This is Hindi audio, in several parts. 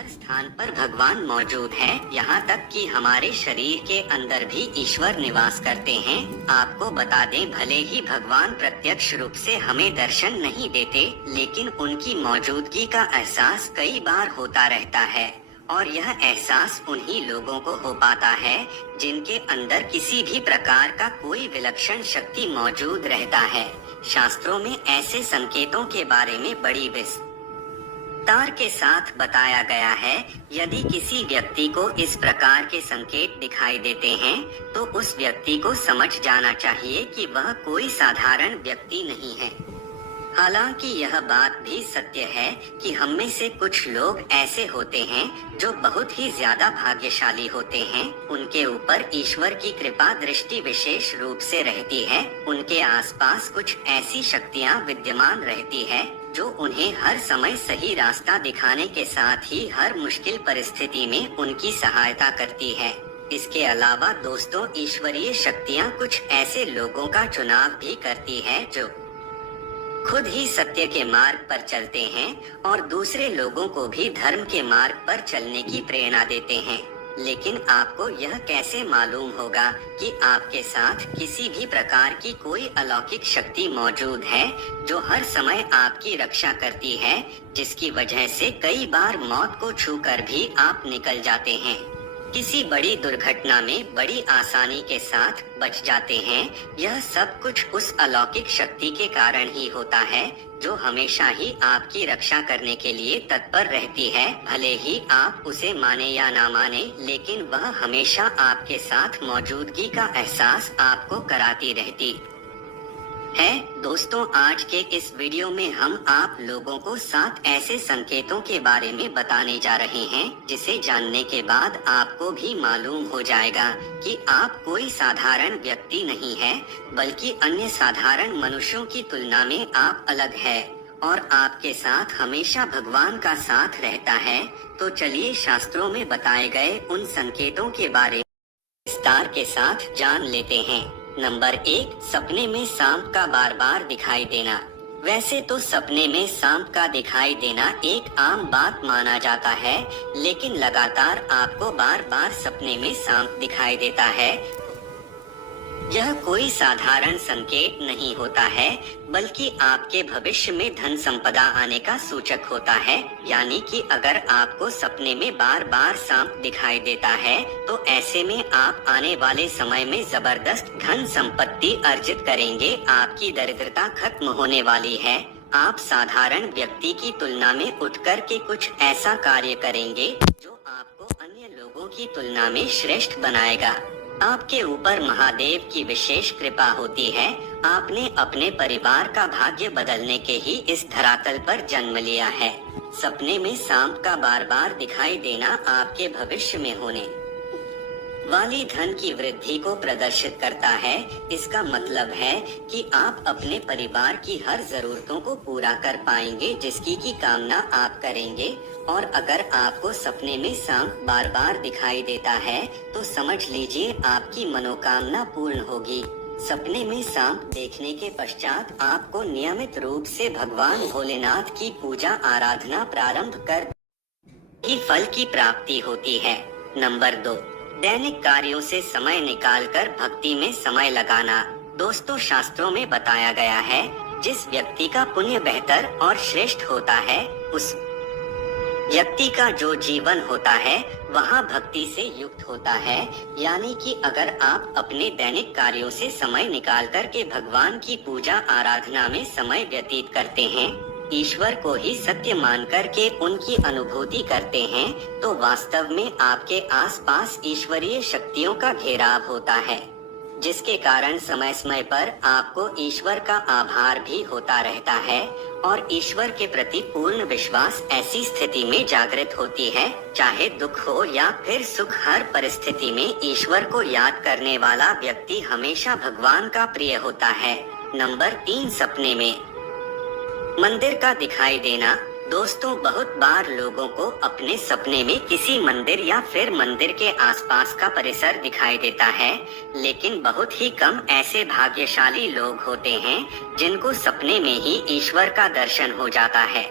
हर स्थान पर भगवान मौजूद है, यहाँ तक कि हमारे शरीर के अंदर भी ईश्वर निवास करते हैं। आपको बता दें, भले ही भगवान प्रत्यक्ष रूप से हमें दर्शन नहीं देते, लेकिन उनकी मौजूदगी का एहसास कई बार होता रहता है और यह एहसास उन्हीं लोगों को हो पाता है जिनके अंदर किसी भी प्रकार का कोई विलक्षण शक्ति मौजूद रहता है। शास्त्रों में ऐसे संकेतों के बारे में बड़ी विस्तार के साथ बताया गया है। यदि किसी व्यक्ति को इस प्रकार के संकेत दिखाई देते हैं तो उस व्यक्ति को समझ जाना चाहिए कि वह कोई साधारण व्यक्ति नहीं है। हालांकि यह बात भी सत्य है कि हम में से कुछ लोग ऐसे होते हैं जो बहुत ही ज्यादा भाग्यशाली होते हैं। उनके ऊपर ईश्वर की कृपा दृष्टि विशेष रूप से रहती है। उनके आसपास कुछ ऐसी शक्तियां विद्यमान रहती है जो उन्हें हर समय सही रास्ता दिखाने के साथ ही हर मुश्किल परिस्थिति में उनकी सहायता करती है। इसके अलावा दोस्तों, ईश्वरीय शक्तियां कुछ ऐसे लोगों का चुनाव भी करती है जो खुद ही सत्य के मार्ग पर चलते हैं और दूसरे लोगों को भी धर्म के मार्ग पर चलने की प्रेरणा देते हैं। लेकिन आपको यह कैसे मालूम होगा कि आपके साथ किसी भी प्रकार की कोई अलौकिक शक्ति मौजूद है जो हर समय आपकी रक्षा करती है, जिसकी वजह से कई बार मौत को छूकर भी आप निकल जाते हैं, किसी बड़ी दुर्घटना में बड़ी आसानी के साथ बच जाते हैं। यह सब कुछ उस अलौकिक शक्ति के कारण ही होता है जो हमेशा ही आपकी रक्षा करने के लिए तत्पर रहती है। भले ही आप उसे माने या ना माने, लेकिन वह हमेशा आपके साथ मौजूदगी का एहसास आपको कराती रहती है। दोस्तों, आज के इस वीडियो में हम आप लोगों को 7 ऐसे संकेतों के बारे में बताने जा रहे हैं जिसे जानने के बाद आपको भी मालूम हो जाएगा कि आप कोई साधारण व्यक्ति नहीं है, बल्कि अन्य साधारण मनुष्यों की तुलना में आप अलग है और आपके साथ हमेशा भगवान का साथ रहता है। तो चलिए शास्त्रों में बताए गए उन संकेतों के बारे में विस्तार के साथ जान लेते हैं। नंबर 1, सपने में सांप का बार बार दिखाई देना। वैसे तो सपने में सांप का दिखाई देना एक आम बात माना जाता है, लेकिन लगातार आपको बार बार सपने में सांप दिखाई देता है, यह कोई साधारण संकेत नहीं होता है, बल्कि आपके भविष्य में धन संपदा आने का सूचक होता है। यानी कि अगर आपको सपने में बार बार सांप दिखाई देता है तो ऐसे में आप आने वाले समय में जबरदस्त धन संपत्ति अर्जित करेंगे। आपकी दरिद्रता खत्म होने वाली है। आप साधारण व्यक्ति की तुलना में उठकर के कुछ ऐसा कार्य करेंगे जो आपको अन्य लोगों की तुलना में श्रेष्ठ बनाएगा। आपके ऊपर महादेव की विशेष कृपा होती है। आपने अपने परिवार का भाग्य बदलने के ही इस धरातल पर जन्म लिया है। सपने में सांप का बार बार दिखाई देना आपके भविष्य में होने वाली धन की वृद्धि को प्रदर्शित करता है। इसका मतलब है कि आप अपने परिवार की हर जरूरतों को पूरा कर पाएंगे जिसकी की कामना आप करेंगे। और अगर आपको सपने में सांप बार बार दिखाई देता है तो समझ लीजिए आपकी मनोकामना पूर्ण होगी। सपने में सांप देखने के पश्चात आपको नियमित रूप से भगवान भोलेनाथ की पूजा आराधना प्रारंभ कर ही फल की प्राप्ति होती है। नंबर 2, दैनिक कार्यों से समय निकालकर भक्ति में समय लगाना। दोस्तों, शास्त्रों में बताया गया है, जिस व्यक्ति का पुण्य बेहतर और श्रेष्ठ होता है उस व्यक्ति का जो जीवन होता है वहाँ भक्ति से युक्त होता है। यानी कि अगर आप अपने दैनिक कार्यों से समय निकाल कर के भगवान की पूजा आराधना में समय व्यतीत करते हैं, ईश्वर को ही सत्य मान कर के उनकी अनुभूति करते हैं, तो वास्तव में आपके आसपास ईश्वरीय शक्तियों का घेराव होता है, जिसके कारण समय समय पर आपको ईश्वर का आभार भी होता रहता है और ईश्वर के प्रति पूर्ण विश्वास ऐसी स्थिति में जागृत होती है। चाहे दुख हो या फिर सुख, हर परिस्थिति में ईश्वर को याद करने वाला व्यक्ति हमेशा भगवान का प्रिय होता है। नंबर 3, सपने में मंदिर का दिखाई देना। दोस्तों, बहुत बार लोगों को अपने सपने में किसी मंदिर या फिर मंदिर के आसपास का परिसर दिखाई देता है, लेकिन बहुत ही कम ऐसे भाग्यशाली लोग होते हैं जिनको सपने में ही ईश्वर का दर्शन हो जाता है।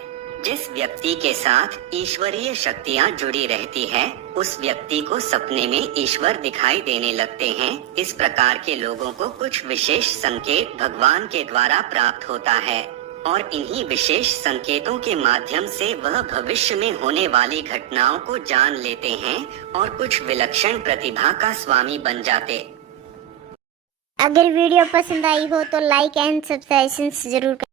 जिस व्यक्ति के साथ ईश्वरीय शक्तियाँ जुड़ी रहती है उस व्यक्ति को सपने में ईश्वर दिखाई देने लगते हैं। इस प्रकार के लोगों को कुछ विशेष संकेत भगवान के द्वारा प्राप्त होता है और इन्हीं विशेष संकेतों के माध्यम से वह भविष्य में होने वाली घटनाओं को जान लेते हैं और कुछ विलक्षण प्रतिभा का स्वामी बन जाते। अगर वीडियो पसंद आई हो तो लाइक एंड सब्सक्राइब जरूर करें।